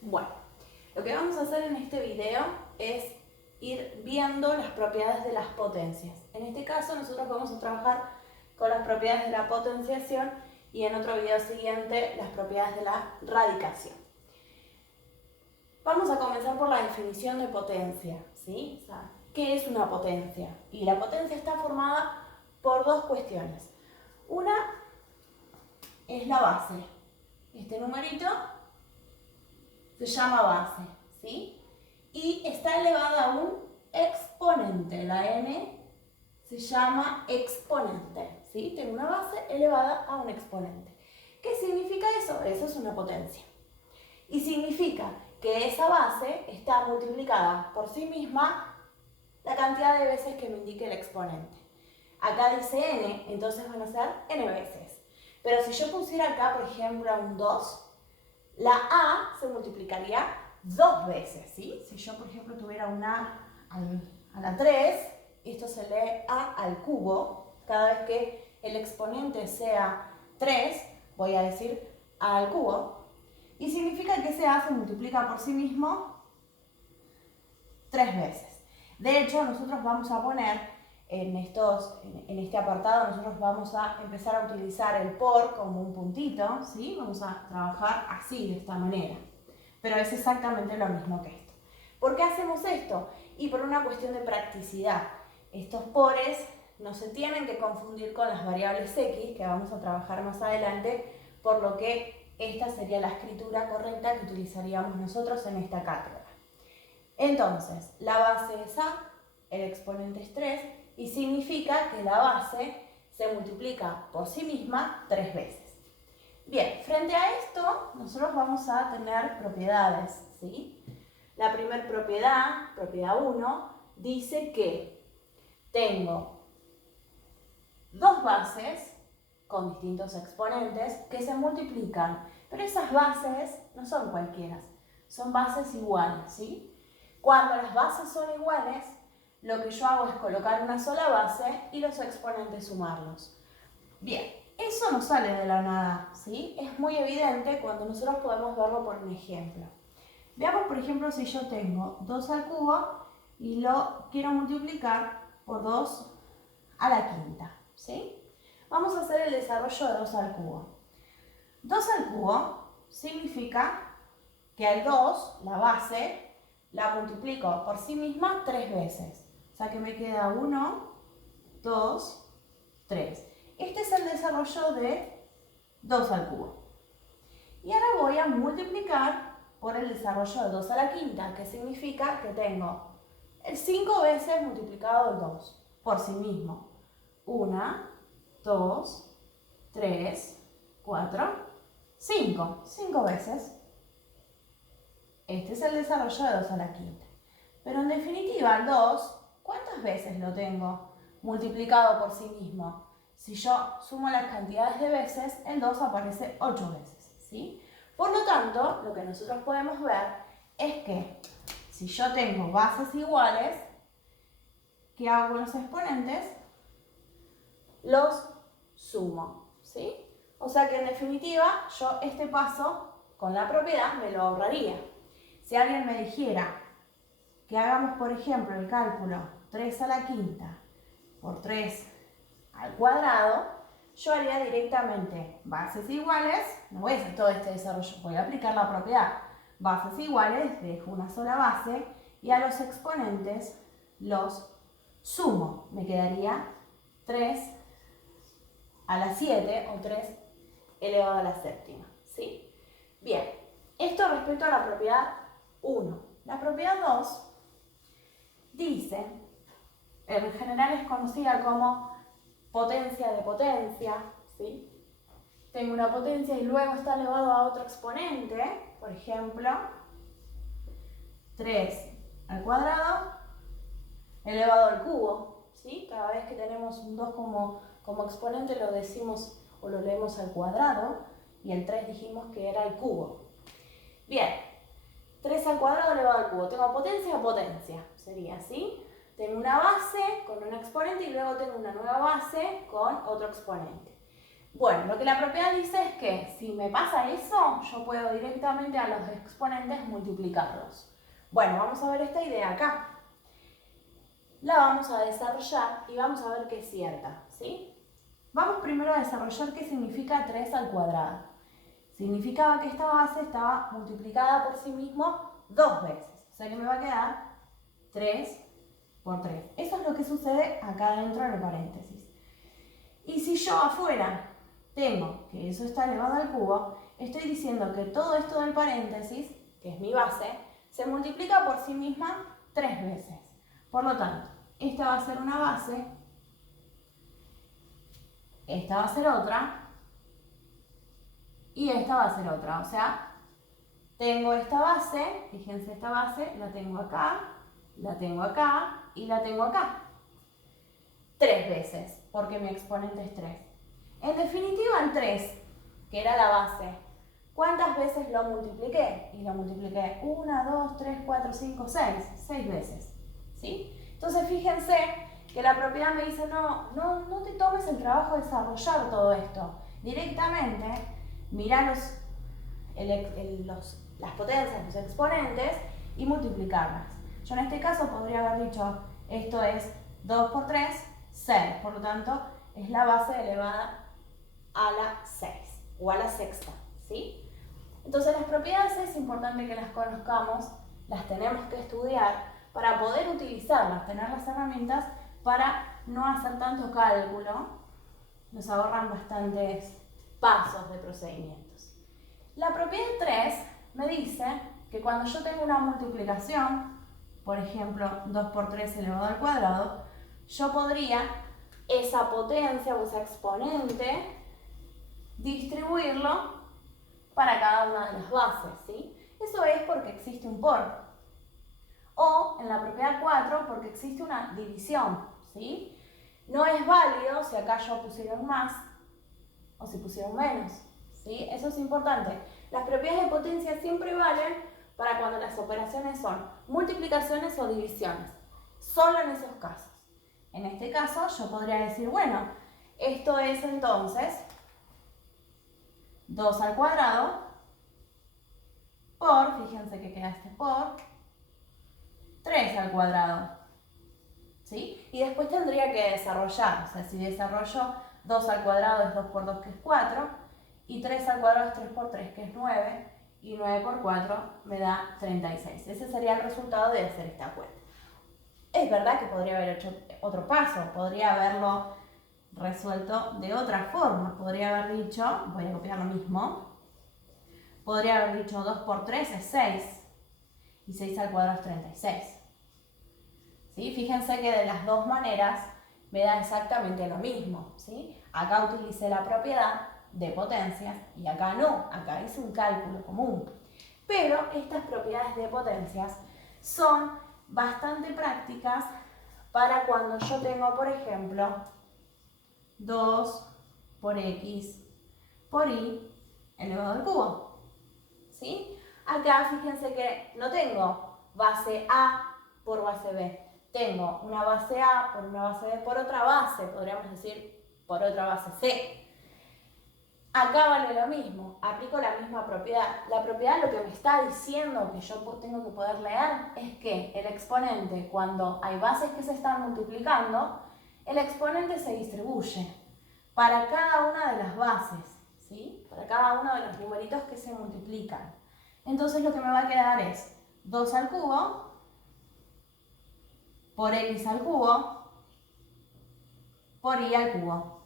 Bueno, lo que vamos a hacer en este video es ir viendo las propiedades de las potencias. En este caso nosotros vamos a trabajar con las propiedades de la potenciación y en otro video siguiente las propiedades de la radicación. Vamos a comenzar por la definición de potencia, ¿sí? O sea, ¿qué es una potencia? Y la potencia está formada por dos cuestiones. Una es la base. Este numerito se llama base, ¿sí? Y está elevada a un exponente. La n se llama exponente, ¿sí? Tengo una base elevada a un exponente. ¿Qué significa eso? Eso es una potencia. Y significa que esa base está multiplicada por sí misma la cantidad de veces que me indique el exponente. Acá dice n, entonces van a ser n veces. Pero si yo pusiera acá, por ejemplo, un 2, la a se multiplicaría 2 veces, ¿sí? Si yo, por ejemplo, tuviera una a la 3, esto se lee a al cubo. Cada vez que el exponente sea 3, voy a decir a al cubo. Y significa que ese a se multiplica por sí mismo 3 veces. De hecho, nosotros vamos a poner en este apartado, nosotros vamos a empezar a utilizar el por como un puntito, ¿sí? Vamos a trabajar así, de esta manera. Pero es exactamente lo mismo que esto. ¿Por qué hacemos esto? Y por una cuestión de practicidad. Estos pores no se tienen que confundir con las variables x, que vamos a trabajar más adelante, por lo que esta sería la escritura correcta que utilizaríamos nosotros en esta cátedra. Entonces, la base es a, el exponente es 3, y significa que la base se multiplica por sí misma 3 veces. Bien, frente a esto, nosotros vamos a tener propiedades, ¿sí? La primera propiedad, propiedad 1, dice que tengo dos bases con distintos exponentes que se multiplican, pero esas bases no son cualquiera, son bases iguales, ¿sí? Cuando las bases son iguales, lo que yo hago es colocar una sola base y los exponentes sumarlos. Bien, eso no sale de la nada, ¿sí? Es muy evidente cuando nosotros podemos verlo por un ejemplo. Veamos, por ejemplo, si yo tengo 2 al cubo y lo quiero multiplicar por 2 a la quinta, ¿sí? Vamos a hacer el desarrollo de 2 al cubo. 2 al cubo significa que al 2, la base, la multiplico por sí misma 3 veces. O sea que me queda 1, 2, 3. Este es el desarrollo de 2 al cubo. Y ahora voy a multiplicar por el desarrollo de 2 a la quinta, que significa que tengo el 5 veces multiplicado el 2 por sí mismo. 1, 2, 3, 4, 5. 5 veces. Este es el desarrollo de 2 a la quinta. Pero en definitiva, el 2, ¿cuántas veces lo tengo multiplicado por sí mismo? Si yo sumo las cantidades de veces, el 2 aparece 8 veces, ¿sí? Por lo tanto, lo que nosotros podemos ver es que si yo tengo bases iguales, ¿qué hago con los exponentes? Los sumo, ¿sí? O sea que en definitiva, yo este paso con la propiedad me lo ahorraría. Si alguien me dijera que hagamos, por ejemplo, el cálculo 3 a la quinta por 3 al cuadrado, yo haría directamente bases iguales, no voy a hacer todo este desarrollo, voy a aplicar la propiedad. Bases iguales, dejo una sola base y a los exponentes los sumo. Me quedaría 3 a la 7 o 3 elevado a la séptima, ¿sí? Bien, esto respecto a la propiedad 1. La propiedad 2 dice, en general es conocida como potencia de potencia, ¿sí? Tengo una potencia y luego está elevado a otro exponente, por ejemplo, 3 al cuadrado elevado al cubo, ¿sí? Cada vez que tenemos un 2 como exponente lo decimos o lo leemos al cuadrado y el 3 dijimos que era al cubo. Bien, 3 al cuadrado elevado al cubo. Tengo potencia a potencia, sería así. Tengo una base con un exponente y luego tengo una nueva base con otro exponente. Bueno, lo que la propiedad dice es que si me pasa eso, yo puedo directamente a los exponentes multiplicarlos. Bueno, vamos a ver esta idea acá. La vamos a desarrollar y vamos a ver que es cierta, ¿sí? Vamos primero a desarrollar qué significa 3 al cuadrado. Significaba que esta base estaba multiplicada por sí mismo 2 veces. O sea que me va a quedar 3 por 3. Eso es lo que sucede acá dentro del paréntesis. Y si yo afuera tengo que eso está elevado al cubo, estoy diciendo que todo esto del paréntesis, que es mi base, se multiplica por sí misma 3 veces. Por lo tanto, esta va a ser una base, esta va a ser otra, y esta va a ser otra. O sea, tengo esta base, fíjense esta base, la tengo acá y la tengo acá. 3 veces, porque mi exponente es 3. En definitiva, el 3, que era la base, ¿cuántas veces lo multipliqué? Y lo multipliqué 1, 2, 3, 4, 5, 6. 6 veces. ¿Sí? Entonces, fíjense que la propiedad me dice, no te tomes el trabajo de desarrollar todo esto. Directamente, mirá las potencias, los exponentes, y multiplicarlas. Yo en este caso podría haber dicho, esto es 2 por 3, 6. Por lo tanto, es la base elevada a la 6 o a la sexta, ¿sí? Entonces las propiedades es importante que las conozcamos, las tenemos que estudiar para poder utilizarlas, tener las herramientas para no hacer tanto cálculo, nos ahorran bastantes pasos de procedimientos. La propiedad 3 me dice que cuando yo tengo una multiplicación, por ejemplo 2 por 3 elevado al cuadrado, yo podría esa potencia o ese exponente distribuirlo para cada una de las bases, ¿sí? Eso es porque existe un por. O en la propiedad 4 porque existe una división, ¿sí? No es válido si acá yo pusieron más o si pusieron menos, ¿sí? Eso es importante. Las propiedades de potencia siempre valen para cuando las operaciones son multiplicaciones o divisiones. Solo en esos casos. En este caso yo podría decir, bueno, esto es entonces 2 al cuadrado por, fíjense que queda este por, 3 al cuadrado. ¿Sí? Y después tendría que desarrollar, o sea, si desarrollo 2 al cuadrado es 2 por 2 que es 4, y 3 al cuadrado es 3 por 3 que es 9, y 9 por 4 me da 36. Ese sería el resultado de hacer esta cuenta. Es verdad que podría haber hecho otro paso, podría haberlo resuelto de otra forma. Podría haber dicho, voy a copiar lo mismo, podría haber dicho 2 por 3 es 6 y 6 al cuadrado es 36. ¿Sí? Fíjense que de las dos maneras me da exactamente lo mismo. ¿Sí? Acá utilicé la propiedad de potencias y acá no, acá hice un cálculo común. Pero estas propiedades de potencias son bastante prácticas para cuando yo tengo, por ejemplo, 2 por x por y elevado al cubo. ¿Sí? Acá fíjense que no tengo base A por base B. Tengo una base A por una base B por otra base, podríamos decir por otra base C. Acá vale lo mismo, aplico la misma propiedad. La propiedad lo que me está diciendo que yo tengo que poder leer es que el exponente, cuando hay bases que se están multiplicando, el exponente se distribuye para cada una de las bases, ¿sí? Para cada uno de los numeritos que se multiplican. Entonces lo que me va a quedar es 2 al cubo por x al cubo por y al cubo.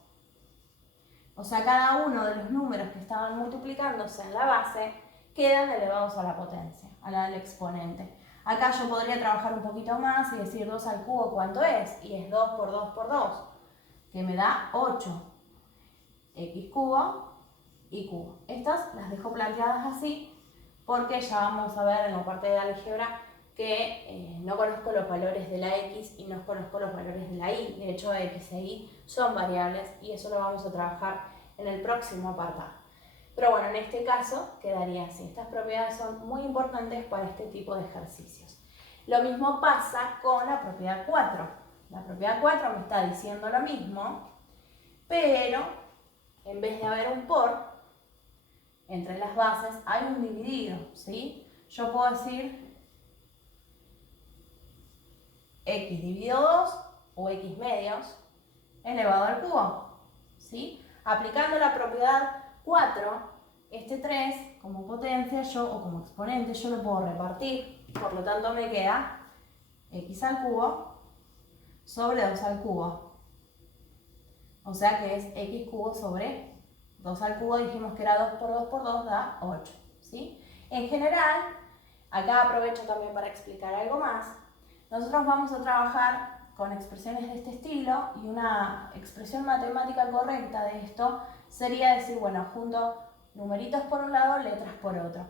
O sea, cada uno de los números que estaban multiplicándose en la base quedan elevados a la potencia, a la del exponente. Acá yo podría trabajar un poquito más y decir 2 al cubo, ¿cuánto es? Y es 2 por 2 por 2, que me da 8. X cubo y cubo. Estas las dejo planteadas así porque ya vamos a ver en la parte de álgebra que no conozco los valores de la x y no conozco los valores de la y. De hecho, x e y son variables y eso lo vamos a trabajar en el próximo apartado. Pero bueno, en este caso quedaría así. Estas propiedades son muy importantes para este tipo de ejercicios. Lo mismo pasa con la propiedad 4. La propiedad 4 me está diciendo lo mismo, pero en vez de haber un por, entre las bases hay un dividido, ¿sí? Yo puedo decir x dividido 2 o x medios elevado al cubo, ¿sí? Aplicando la propiedad 4, este 3 como potencia o como exponente yo lo puedo repartir, por lo tanto me queda x al cubo sobre 2 al cubo. O sea que es x cubo sobre 2 al cubo, dijimos que era 2 por 2 por 2 da 8, ¿sí? En general, acá aprovecho también para explicar algo más. Nosotros vamos a trabajar con expresiones de este estilo y una expresión matemática correcta de esto sería decir, bueno, junto numeritos por un lado, letras por otro.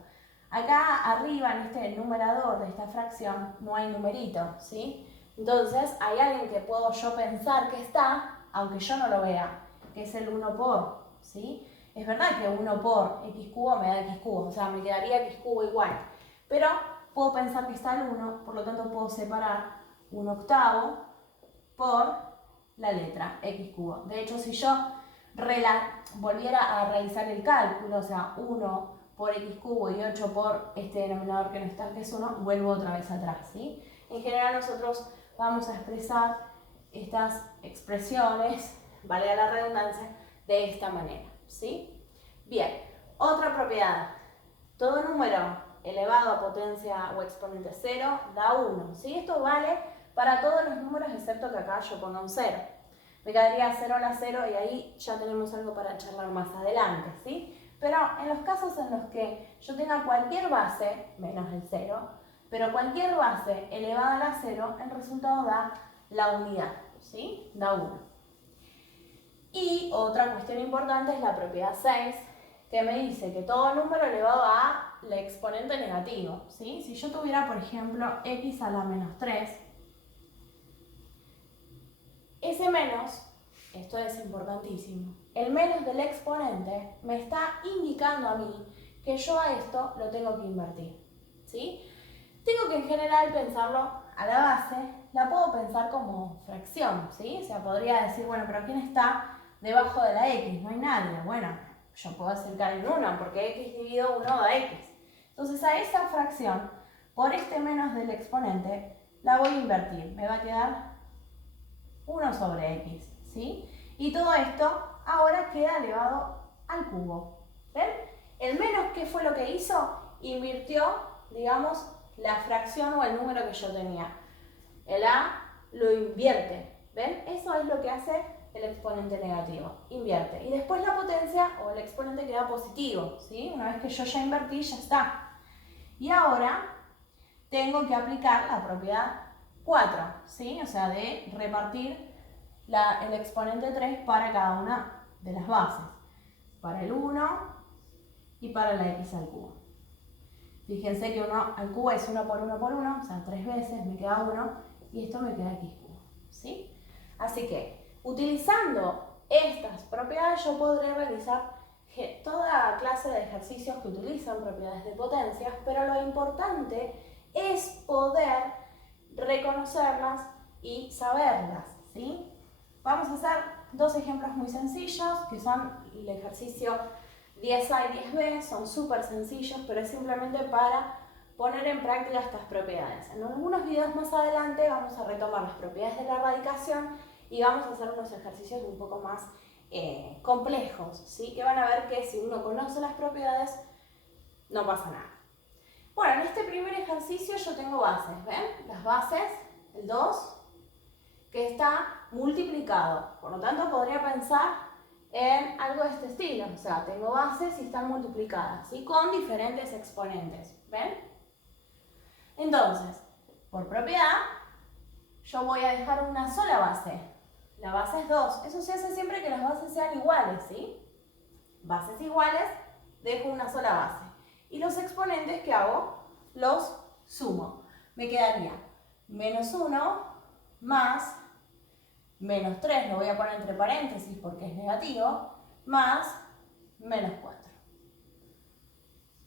Acá arriba en este numerador de esta fracción no hay numerito, ¿sí? Entonces hay alguien que puedo yo pensar que está, aunque yo no lo vea, que es el 1 por, ¿sí? Es verdad que 1 por x cubo me da x cubo, o sea, me quedaría x cubo igual, pero puedo pensar que está el 1, por lo tanto puedo separar 1/8 por la letra x cubo. De hecho, si yo volviera a realizar el cálculo, o sea, 1 por x cubo y 8 por este denominador que no está, que es 1, vuelvo otra vez atrás, ¿sí? En general nosotros vamos a expresar estas expresiones, valga la redundancia, de esta manera, ¿sí? Bien, otra propiedad. Todo número elevado a potencia o exponente 0 da 1, ¿sí? Esto vale para todos los números excepto que acá yo ponga un 0. Me quedaría 0 a la 0 y ahí ya tenemos algo para charlar más adelante, ¿sí? Pero en los casos en los que yo tenga cualquier base, menos el 0, pero cualquier base elevada a la 0, el resultado da la unidad, ¿sí? Da 1. Y otra cuestión importante es la propiedad 6, que me dice que todo número elevado a la exponente negativo, ¿sí? Si yo tuviera, por ejemplo, x a la menos 3, ese menos, esto es importantísimo, el menos del exponente me está indicando a mí que yo a esto lo tengo que invertir, ¿sí? Tengo que en general pensarlo a la base, la puedo pensar como fracción, ¿sí? O sea, podría decir, bueno, pero ¿quién está debajo de la x? No hay nadie. Bueno, yo puedo acercar en 1 porque x dividido 1 da x. Entonces a esa fracción, por este menos del exponente, la voy a invertir. Me va a quedar 1 sobre x, ¿sí? Y todo esto ahora queda elevado al cubo. ¿Ven? El menos, ¿qué fue lo que hizo? Invirtió, digamos, la fracción o el número que yo tenía. El a lo invierte. ¿Ven? Eso es lo que hace el exponente negativo. Invierte. Y después la potencia o el exponente queda positivo, ¿sí? Una vez que yo ya invertí, ya está. Y ahora tengo que aplicar la propiedad 4, ¿sí? O sea, de repartir el exponente 3 para cada una de las bases. Para el 1 y para la x al cubo. Fíjense que 1 al cubo es 1 por 1 por 1, o sea, 3 veces me queda 1 y esto me queda x cubo, ¿sí? Así que, utilizando estas propiedades yo podré realizar toda clase de ejercicios que utilizan propiedades de potencias, pero lo importante es poder reconocerlas y saberlas, ¿sí? Vamos a hacer dos ejemplos muy sencillos, que son el ejercicio 10A y 10B, son súper sencillos, pero es simplemente para poner en práctica estas propiedades. En algunos videos más adelante vamos a retomar las propiedades de la radicación y vamos a hacer unos ejercicios un poco más complejos, ¿sí? Que van a ver que si uno conoce las propiedades, no pasa nada. Bueno, en este primer ejercicio yo tengo bases, ¿ven? Las bases, el 2, que está multiplicado. Por lo tanto, podría pensar en algo de este estilo. O sea, tengo bases y están multiplicadas, ¿sí? Con diferentes exponentes, ¿ven? Entonces, por propiedad, yo voy a dejar una sola base. La base es 2. Eso se hace siempre que las bases sean iguales, ¿sí? Bases iguales, dejo una sola base. Y los exponentes que hago, los sumo. Me quedaría menos 1 más menos 3, lo voy a poner entre paréntesis porque es negativo, más menos 4.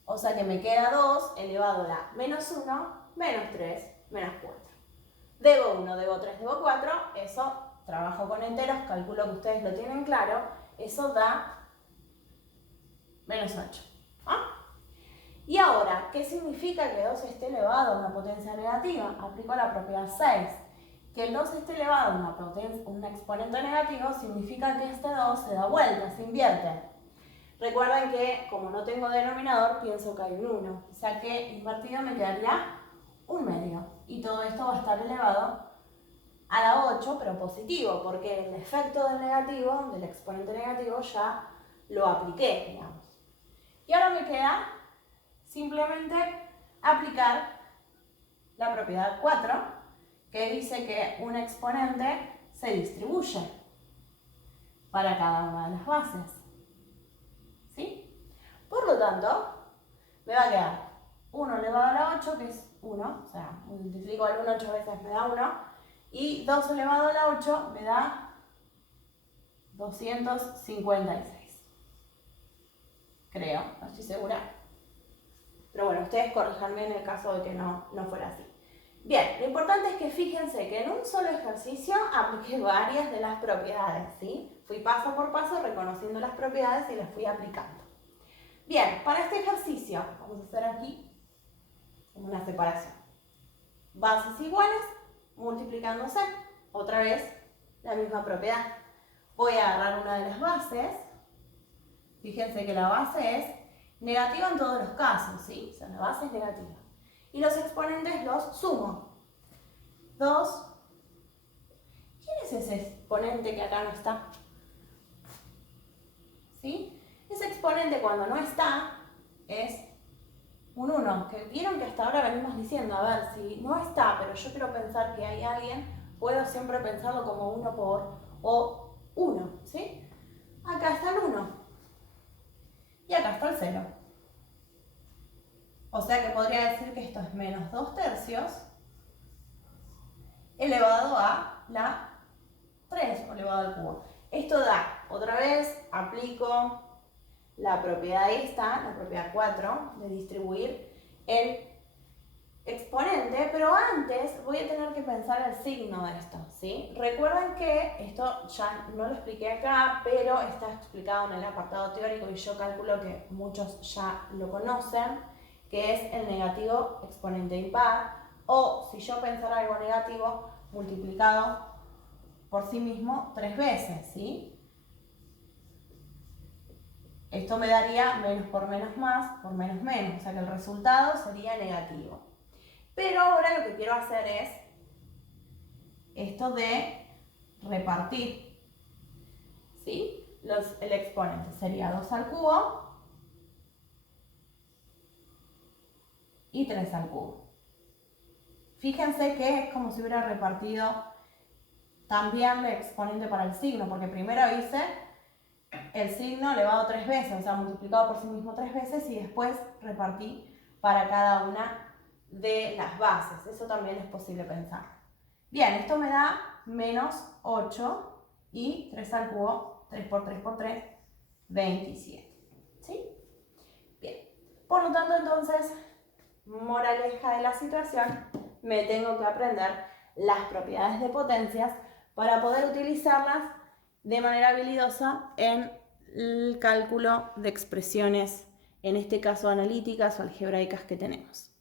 O sea que me queda 2 elevado a la menos 1, menos 3, menos 4. Debo 1, debo 3, debo 4, eso trabajo con enteros, calculo que ustedes lo tienen claro, eso da menos 8. ¿Ah? Y ahora, ¿qué significa que 2 esté elevado a una potencia negativa? Aplico la propiedad 6. Que el 2 esté elevado a un exponente negativo significa que este 2 se da vuelta, se invierte. Recuerden que, como no tengo denominador, pienso que hay un 1. O sea que invertido me quedaría un medio. Y todo esto va a estar elevado a la 8, pero positivo, porque el efecto del negativo, del exponente negativo, ya lo apliqué, digamos. Y ahora me queda simplemente aplicar la propiedad 4, que dice que un exponente se distribuye para cada una de las bases. ¿Sí? Por lo tanto, me va a quedar 1 elevado a la 8, que es 1, o sea, multiplico el 1 8 veces me da 1, y 2 elevado a la 8 me da 256. Creo, no estoy segura. Pero bueno, ustedes corrijanme en el caso de que no fuera así. Bien, lo importante es que fíjense que en un solo ejercicio apliqué varias de las propiedades, ¿sí? Fui paso por paso reconociendo las propiedades y las fui aplicando. Bien, para este ejercicio vamos a hacer aquí una separación. Bases iguales multiplicándose, otra vez la misma propiedad. Voy a agarrar una de las bases. Fíjense que la base es negativa en todos los casos, ¿sí? O sea, la base es negativa. Y los exponentes los sumo. 2. ¿Quién es ese exponente que acá no está? ¿Sí? Ese exponente cuando no está es un 1. Que vieron que hasta ahora venimos diciendo, a ver, si no está, pero yo quiero pensar que hay alguien, puedo siempre pensarlo como 1 por o 1, ¿sí? Acá está el 1. Y acá está el 0. O sea que podría decir que esto es menos 2/3 elevado a la 3 o elevado al cubo. Esto da, otra vez, aplico la propiedad esta, la propiedad 4, de distribuir el exponente, pero antes voy a tener que pensar el signo de esto, ¿sí? Recuerden que esto ya no lo expliqué acá, pero está explicado en el apartado teórico y yo calculo que muchos ya lo conocen, que es el negativo exponente impar, o si yo pensara algo negativo, multiplicado por sí mismo 3 veces, ¿sí? Esto me daría menos por menos más por menos menos, o sea que el resultado sería negativo. Pero ahora lo que quiero hacer es esto de repartir, ¿sí? El exponente sería 2 al cubo y 3 al cubo. Fíjense que es como si hubiera repartido también el exponente para el signo, porque primero hice el signo elevado 3 veces, o sea, multiplicado por sí mismo 3 veces, y después repartí para cada una de las bases. Eso también es posible pensar. Bien, esto me da menos 8 y 3 al cubo, 3 por 3 por 3, 27. ¿Sí? Bien. Por lo tanto, entonces, moraleja de la situación, me tengo que aprender las propiedades de potencias para poder utilizarlas de manera habilidosa en el cálculo de expresiones, en este caso analíticas o algebraicas que tenemos.